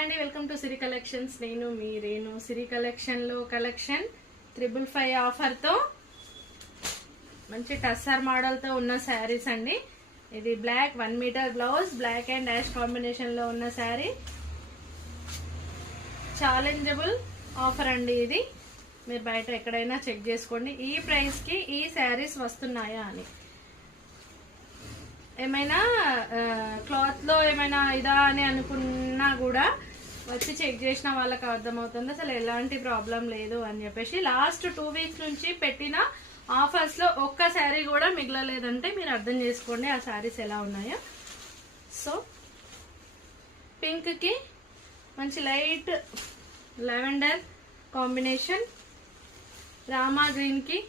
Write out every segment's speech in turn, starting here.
Hi అండి, welcome to Siri collections. నేను మీ రేణు. సిరి కలెక్షన్లో కలెక్షన్ 555 ఆఫర్తో మంచి టస్సర్ మోడల్తో ఉన్న శారీస్ అండి. ఇది black 1 metre blouse, black and ash కాంబినేషన్లో ఉన్న శారీ. ఛాలెంజబుల్ ఆఫర్ అండి ఇది. మీరు బయట ఎక్కడైనా చెక్ చేసుకోండి ఈ ప్రైస్కి ఈ శారీస్ వస్తున్నాయా అని. ఏమైనా క్లాత్లో ఏమైనా ఇదా అని అనుకున్నా కూడా వచ్చి చెక్ చేసిన వాళ్ళకి అర్థమవుతుంది అసలు ఎలాంటి ప్రాబ్లం లేదు అని చెప్పేసి. లాస్ట్ 2 వీక్స్ నుంచి పెట్టిన ఆఫర్స్లో ఒక్క శారీ కూడా మిగలలేదంటే మీరు అర్థం చేసుకోండి ఆ శారీస్ ఎలా ఉన్నాయో. సో పింక్కి మంచి లైట్ లెవెండర్ కాంబినేషన్, రామా గ్రీన్కి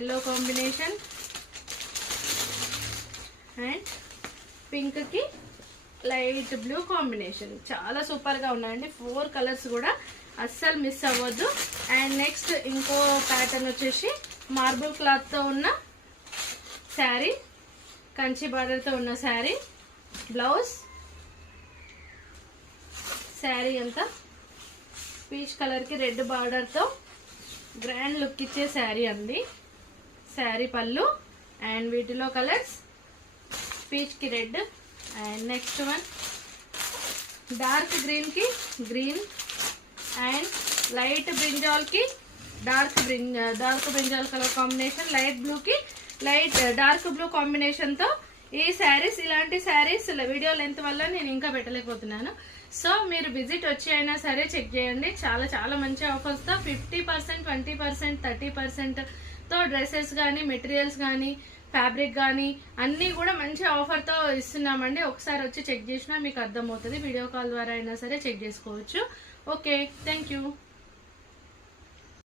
ఎల్లో కాంబినేషన్ అండ్ పింక్ కి లైట్ బ్లూ కాంబినేషన్. చాలా సూపర్ గా ఉన్నాయండి. 4 కలర్స్ కూడా అస్సలు మిస్ అవ్వద్దు. అండ్ నెక్స్ట్ ఇంకో ప్యాటర్న్ వచ్చేసి మార్బుల్ క్లాత్ తో ఉన్న శారీ, కంచి బార్డర్ తో ఉన్న శారీ. బ్లౌజ్ శారీ అంతా పీచ్ కలర్ కి రెడ్ బార్డర్ తో గ్రాండ్ లుక్ ఇచ్చే శారీ అండి. శారీ పళ్ళు అండ్ వీటిలో కలర్స్ పీచ్ కి red and next one dark green కి గ్రీన్ అండ్ లైట్ బ్రింజాల్ కి dark brinjal colour combination, light blue కి లైట్ డార్క్ బ్లూ కాంబినేషన్ తో ఈ శారీస్. ఇలాంటి శారీస్ వీడియో లెంత్ వల్ల నేను ఇంకా పెట్టలేకపోతున్నాను. సో మీరు విజిట్ వచ్చి అయినా సరే చెక్ చేయండి. చాలా చాలా మంచి ఆఫర్స్ తో 50%, 20%, 30% తో డ్రెస్సెస్ కానీ, మెటీరియల్స్ కానీ, ఫ్యాబ్రిక్ కానీ అన్నీ కూడా మంచి ఆఫర్తో ఇస్తున్నామండి. ఒకసారి వచ్చి చెక్ చేసినా మీకు అర్థమవుతుంది. వీడియో కాల్ ద్వారా అయినా సరే చెక్ చేసుకోవచ్చు. Okay, thank you.